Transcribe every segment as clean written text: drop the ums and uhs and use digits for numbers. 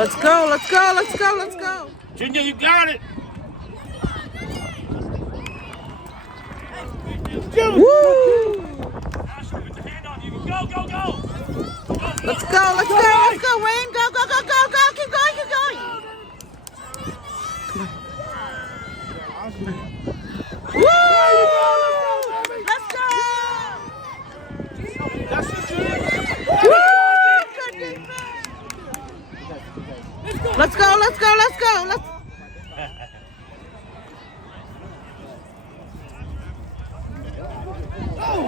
Let's go, let's go, let's go, let's go. Junior, you got it. Woo! Ashley, with the hand on you. Go, go, go. Let's go, let's go, let's go, Wayne. Go, go, go, go, go. Keep going, keep going. Woo! Let's go! That's it, Junior. Woo! Good defense. Let's go, let's go, let's go.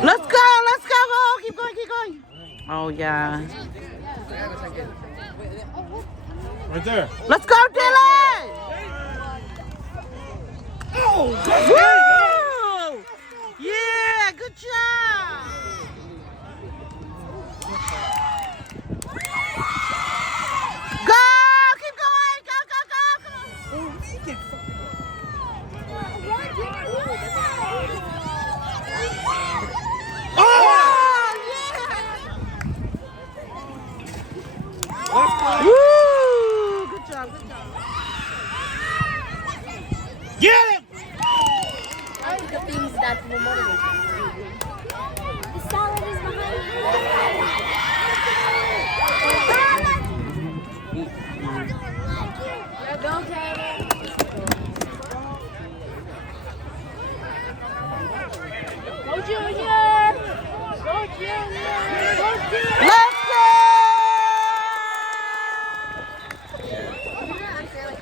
Let's go, let's go. Oh, keep going, keep going. Oh, yeah. Right there. Let's go, Dylan! Woo! Yeah, good job! Go! Keep going! Go, go, go! Come on! Oh, yeah! Woo! Good job, good job. Get him! I like the things that will motivate you. The salad is behind you. Go, Kevin. Go, Junior! Go, Junior! Go, Junior! Let's go!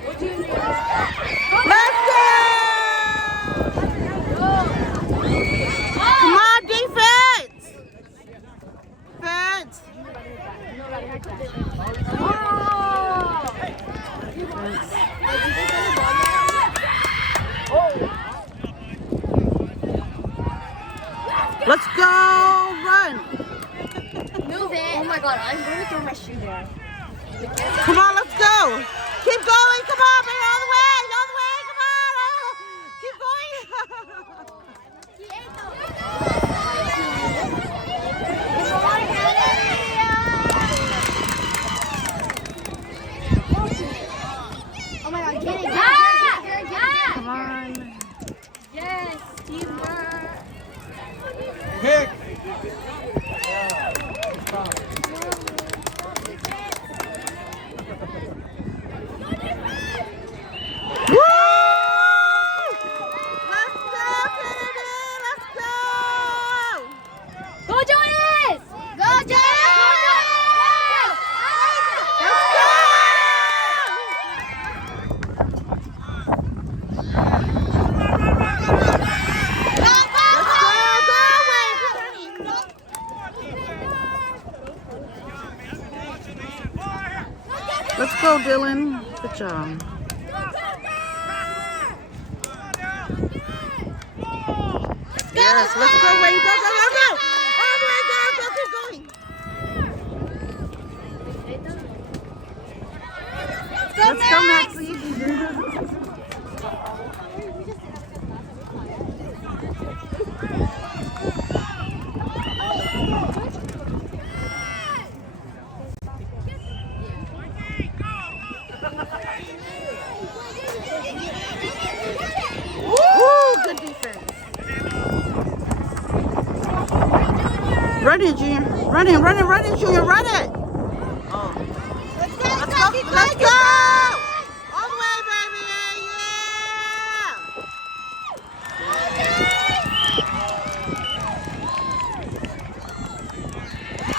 Go, Junior! Let's go! Come on, defense! Defense! Let's go! Run! Move it! Oh my god, I'm going to throw my shoe there. Come on, let's go! Keep going! Come on, man! All the way! All the way! Come on! Oh, keep going! Oh my god, get it! Come on! Yes, teamwork! Pick. Woo! Let's go, Kennedy! Let's go! Go, Jonas! Go, Jonas! Let's go! Let's go, Dylan. Good job. Yes, let's go, Wayne. Go, go, go, go! Oh my God, go, keep going. Let's go, Maxie. Woo, good defense. Run it, Junior. Run it, run it, run it, Junior. Run it. Oh. Let's go. Let's go. All the way, baby. Yeah.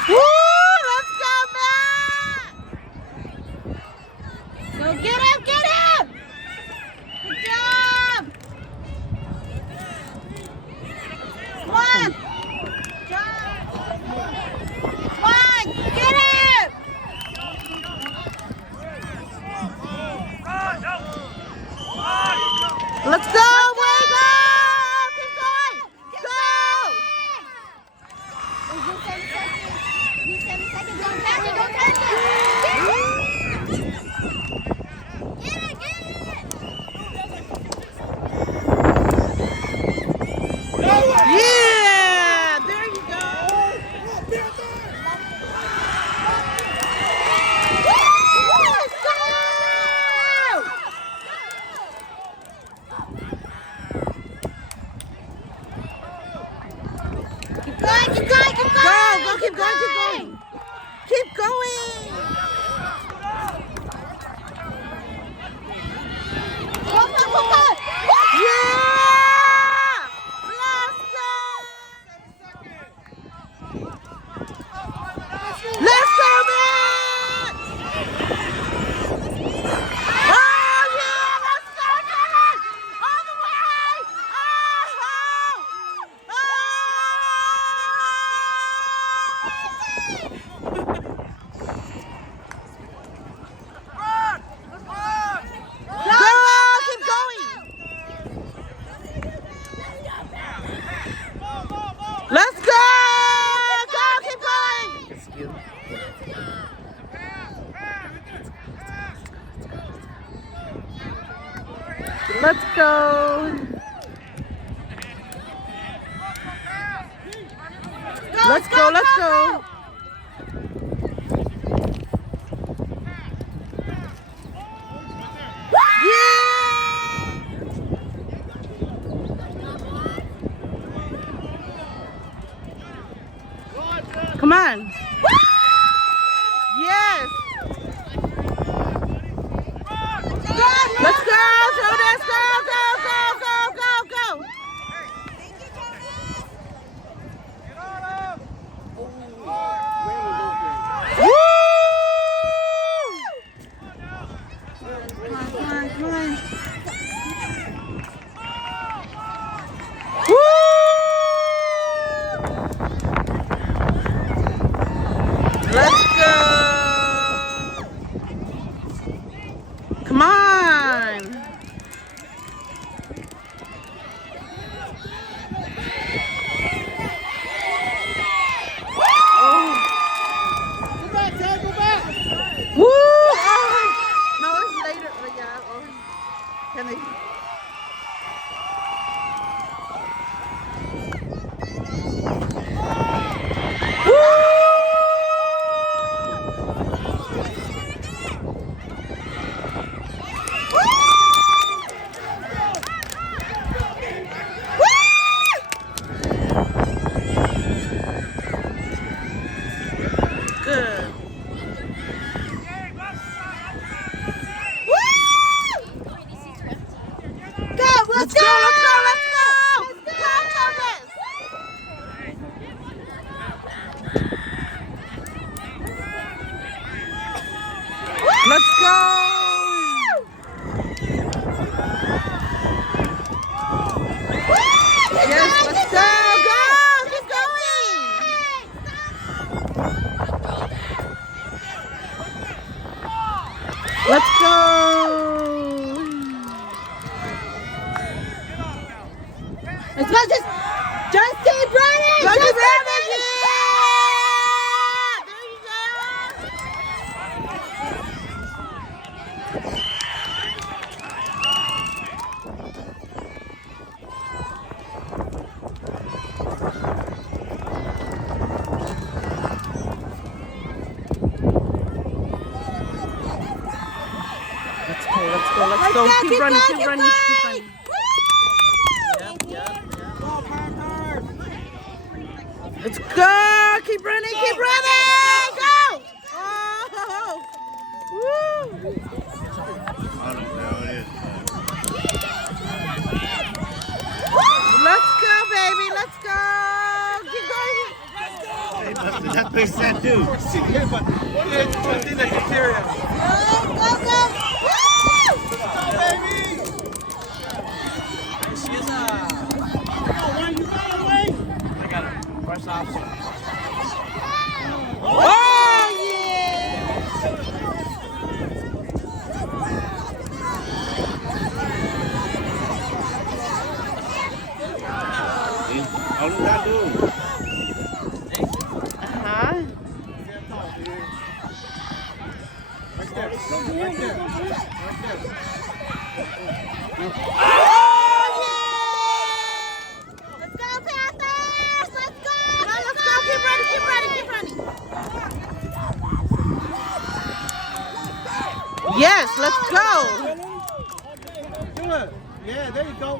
Woo, let's go, man. Go get him, get him. Good job. Come on. Come on, get it! Let's go. Let's go, let's go. Come on. Yes. Let's go. Let's go. Go. Woo! Come on. Woo! Let's go. Come on. Woo! Oh. No, it's later. But yeah. Oh. Can they? Good. Let's go. Let's go. Yes, let's go. Keep going. Let's go. Let's go, just keep running! Just keep running! Let's go. Keep running. Let's go. Keep running. Go. Oh. Woo. Let's go, baby. Let's go. Keep going. That place that dude. First option. Oh, yeah! All you gotta do. Right there. Let's go, Panthers! Let's go! Let's go. Keep running. Yes, let's go. Do it. Yeah, there you go.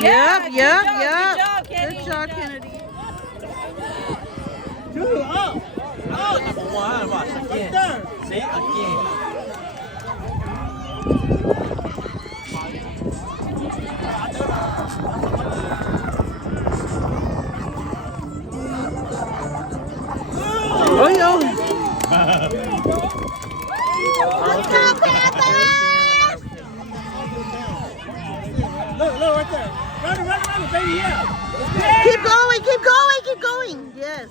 Yep. Good job, Kennedy. Two up. Number one, watch again. There. See, again. Oh, yo. Let's go, Panthers! Look right there. Run, baby, yeah. Keep going. Yes.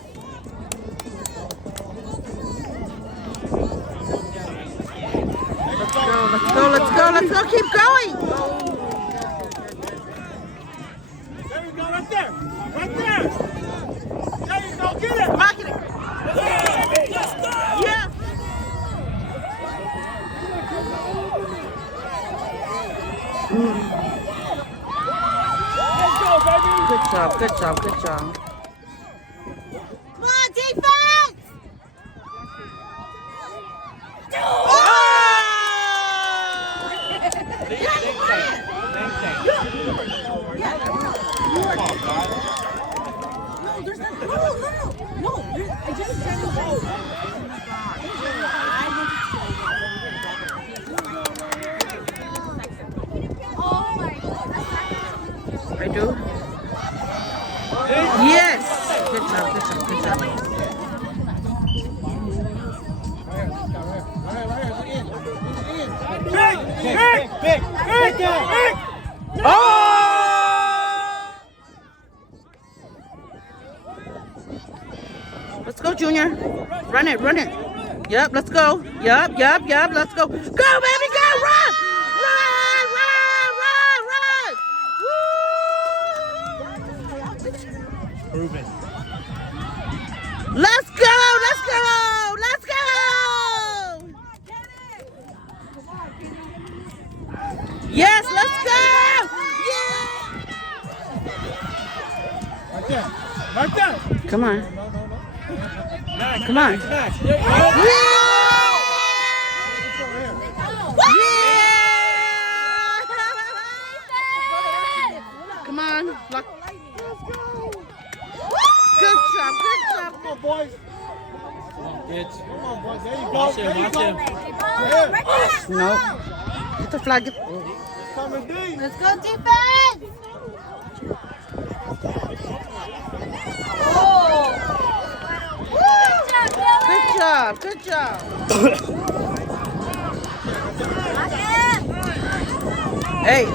Let's go. Keep going. right there. Right there. There you go. Get it. Come on, get it. Yeah. Let's go, baby. Good job, good job, good job. Come on, defense! Oh! I do. Yes. Good job, good job, good job. Big. Oh! Let's go, Junior. Run it, run it. Yep, let's go. Yep, let's go. Go, baby, go, run! Run! Woo! Proven. Let's go! Yes, let's go! Yeah! Right there. Come on. Nice. Come on. Nice. Yeah! Come on. Lock. Good job. Come on, boys. Kids. Come on, boys. There you go. Watch him, watch him. No. Get the flag. Coming deep. Let's go, defense! Good job. Hey.